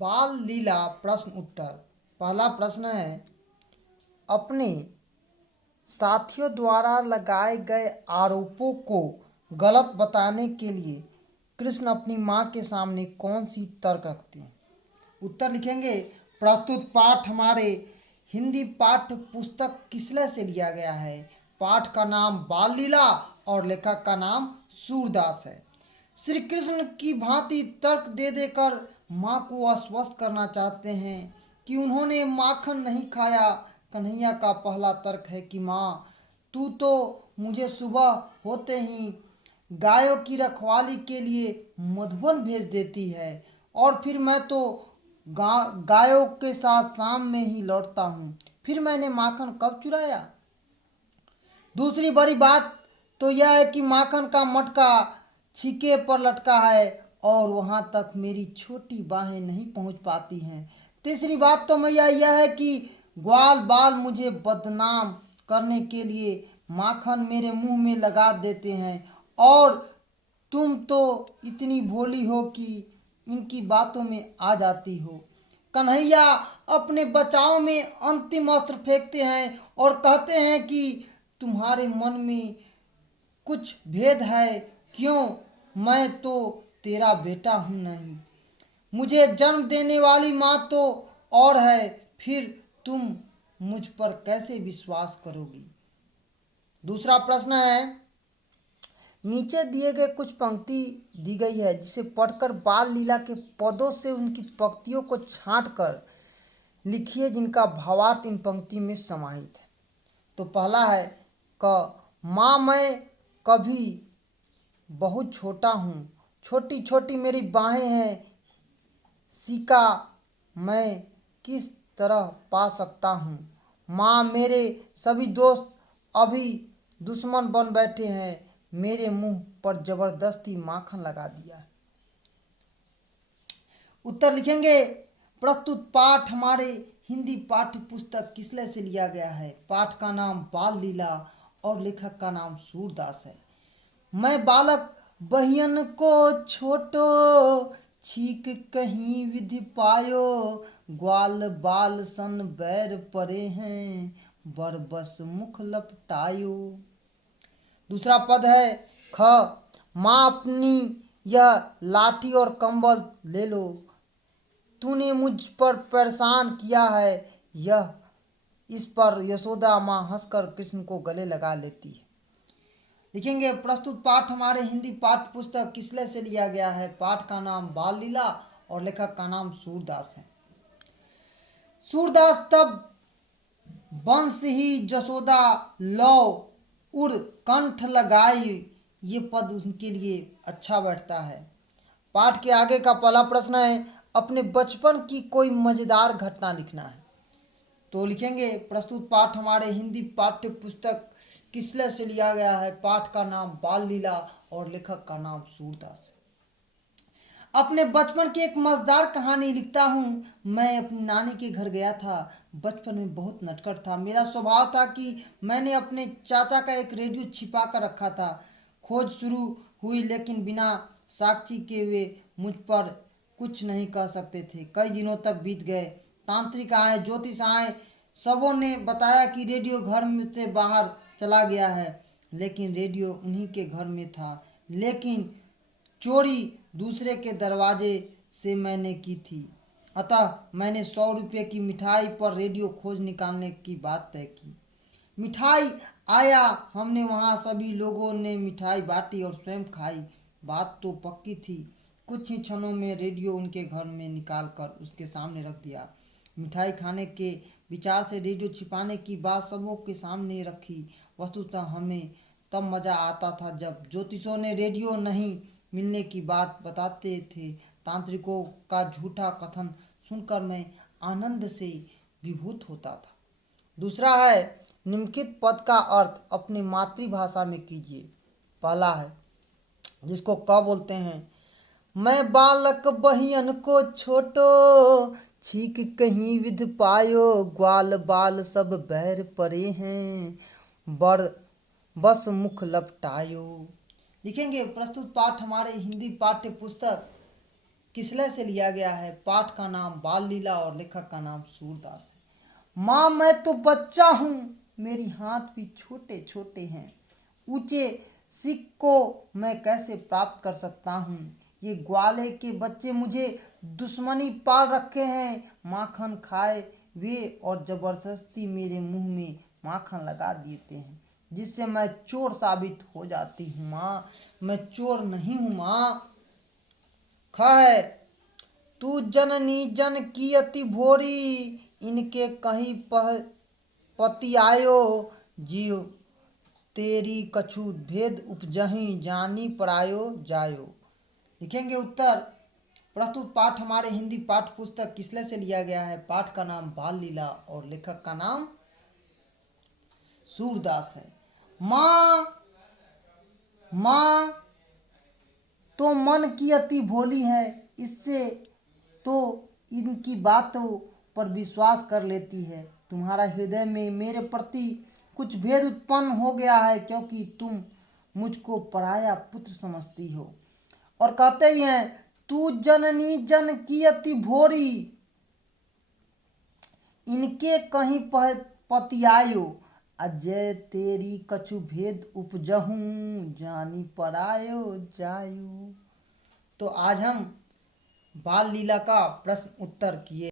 बाल लीला प्रश्न उत्तर। पहला प्रश्न है, अपने साथियों द्वारा लगाए गए आरोपों को गलत बताने के लिए कृष्ण अपनी माँ के सामने कौन सी तर्क रखते हैं। उत्तर लिखेंगे, प्रस्तुत पाठ हमारे हिंदी पाठ्य पुस्तक किसले से लिया गया है। पाठ का नाम बाल लीला और लेखक का नाम सूरदास है। श्री कृष्ण की भांति तर्क दे देकर माँ को आश्वस्त करना चाहते हैं कि उन्होंने माखन नहीं खाया। कन्हैया का पहला तर्क है कि माँ, तू तो मुझे सुबह होते ही गायों की रखवाली के लिए मधुबन भेज देती है और फिर मैं तो गायों के साथ शाम में ही लौटता हूँ। फिर मैंने माखन कब चुराया। दूसरी बड़ी बात तो यह है कि माखन का मटका छीके पर लटका है और वहाँ तक मेरी छोटी बाहें नहीं पहुँच पाती हैं। तीसरी बात तो मैया यह है कि ग्वाल बाल मुझे बदनाम करने के लिए माखन मेरे मुंह में लगा देते हैं और तुम तो इतनी भोली हो कि इनकी बातों में आ जाती हो। कन्हैया अपने बचाव में अंतिम अस्त्र फेंकते हैं और कहते हैं कि तुम्हारे मन में कुछ भेद है। क्यों, मैं तो तेरा बेटा हूँ नहीं, मुझे जन्म देने वाली माँ तो और है, फिर तुम मुझ पर कैसे विश्वास करोगी। दूसरा प्रश्न है, नीचे दिए गए कुछ पंक्ति दी गई है जिसे पढ़कर बाल लीला के पदों से उनकी पंक्तियों को छांट कर लिखिए जिनका भावार्थ इन पंक्ति में समाहित है। तो पहला है क, माँ मैं कभी बहुत छोटा हूँ, छोटी छोटी मेरी बाहें हैं, सीका मैं किस तरह पा सकता हूँ। माँ मेरे सभी दोस्त अभी दुश्मन बन बैठे हैं, मेरे मुंह पर जबरदस्ती माखन लगा दिया। उत्तर लिखेंगे, प्रस्तुत पाठ हमारे हिंदी पाठ्य पुस्तक किसले से लिया गया है। पाठ का नाम बाल लीला और लेखक का नाम सूरदास है। मैं बालक बहियन को छोटो, छीक कहीं विधि पायो, ग्वाल बाल सन बैर परे हैं, बड़ बस मुख लपटायो। दूसरा पद है ख, माँ अपनी यह लाठी और कंबल ले लो, तूने मुझ पर परेशान किया है। यह इस पर यशोदा माँ हंसकर कृष्ण को गले लगा लेती है। लिखेंगे, प्रस्तुत पाठ हमारे हिंदी पाठ्य पुस्तक किसले से लिया गया है। पाठ का नाम बाल लीला और लेखक का नाम सूरदास है। सूरदास तब वंश ही जसोदा लौ उर कंठ लगाई, ये पद उनके लिए अच्छा बैठता है। पाठ के आगे का पहला प्रश्न है, अपने बचपन की कोई मजेदार घटना लिखना है। तो लिखेंगे, प्रस्तुत पाठ हमारे हिंदी पाठ्य पुस्तक किसले से लिया गया है। पाठ का नाम बाल लीला और लेखक का नाम सूरदास है। अपने बचपन की एक मजेदार कहानी लिखता हूँ। मैं अपनी नानी के घर गया था। बचपन में बहुत नटखट था। मेरा स्वभाव था कि मैंने अपने चाचा का एक रेडियो छिपा कर रखा था। खोज शुरू हुई लेकिन बिना साक्षी के वे मुझ पर कुछ नहीं कह सकते थे। कई दिनों तक बीत गए। तांत्रिक आए, ज्योतिष आए, सबों ने बताया कि रेडियो घर में से बाहर चला गया है, लेकिन रेडियो उन्हीं के घर में था। लेकिन चोरी दूसरे के दरवाजे से मैंने की थी। अतः मैंने 100 रुपये की मिठाई पर रेडियो खोज निकालने की बात तय की। मिठाई आया, हमने वहाँ सभी लोगों ने मिठाई बांटी और स्वयं खाई। बात तो पक्की थी। कुछ ही क्षणों में रेडियो उनके घर में निकाल कर उसके सामने रख दिया। मिठाई खाने के विचार से रेडियो छिपाने की बात सबों के सामने रखी। वस्तुतः हमें तब मज़ा आता था जब ज्योतिषों ने रेडियो नहीं मिलने की बात बताते थे। तांत्रिकों का झूठा कथन सुनकर मैं आनंद से विभूत होता था। दूसरा है, निम्नलिखित पद का अर्थ अपनी मातृभाषा में कीजिए। पहला है, जिसको क बोलते हैं, मैं बालक बहियन को छोटो, छीक कहीं विध पायो, ग्वाल बाल सब बैर परे हैं, बड़ बस मुख लपटायो। लिखेंगे, प्रस्तुत पाठ हमारे हिंदी पाठ्य पुस्तक किसलय से लिया गया है। पाठ का नाम बाल लीला और लेखक का नाम सूरदास है। माँ मैं तो बच्चा हूँ, मेरी हाथ भी छोटे छोटे हैं, ऊंचे सीख को मैं कैसे प्राप्त कर सकता हूँ। ये ग्वाले के बच्चे मुझे दुश्मनी पाल रखे हैं, माखन खाए वे और जबरदस्ती मेरे मुंह में माखन लगा देते हैं, जिससे मैं चोर साबित हो जाती हूँ। माँ मैं चोर नहीं हूँ माँ। ख है तू जननी जन की अति भोरी, इनके कहीं पति आयो, जीव तेरी कछु भेद उपजही, जानी परायो जायो। लिखेंगे उत्तर। प्रस्तुत पाठ हमारे हिंदी पाठ्य पुस्तक किसलय से लिया गया है। पाठ का नाम बाल लीला और लेखक का नाम सूरदास है। माँ माँ तो मन की अति भोली है, इससे तो इनकी बातों पर विश्वास कर लेती है। तुम्हारा हृदय में मेरे प्रति कुछ भेद उत्पन्न हो गया है, क्योंकि तुम मुझको पराया पुत्र समझती हो। और कहते भी हैं तू जननी जन की अति भोरी, इनके कहीं पति आयो, अजय तेरी कछु भेद उपजहूं, जानी परायो जायो। तो आज हम बाल लीला का प्रश्न उत्तर किए।